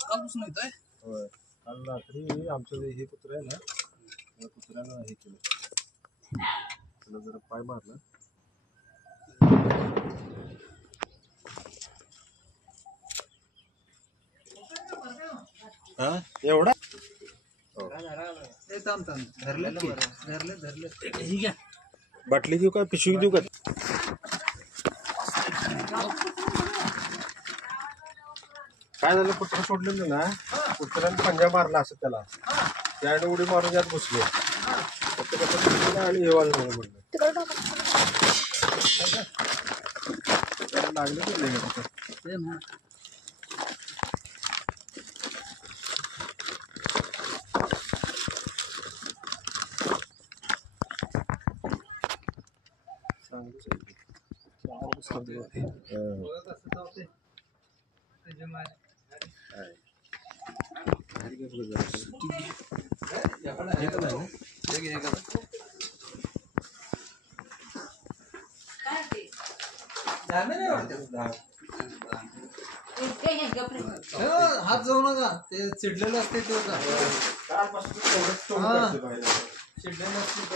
कालपासून येतोय. होय, काल रात्री आमचं हे कुत्र आहे ना, त्या कुत्र्यानं हे केलं, त्याला जरा पाय मारला. हा एवढा बाटली देऊ का पिशवी देऊ का? काय झालं, कुत्रा सोडलेलं ना, कुत्र्याने पंजा मारला असं त्याला, त्याने उडी मारून यात घुसले आणि हे वाजलं म्हणलं लागले की नाही हात जाऊ नका, ते चिडलेलं असते ते चिडलेलं असते.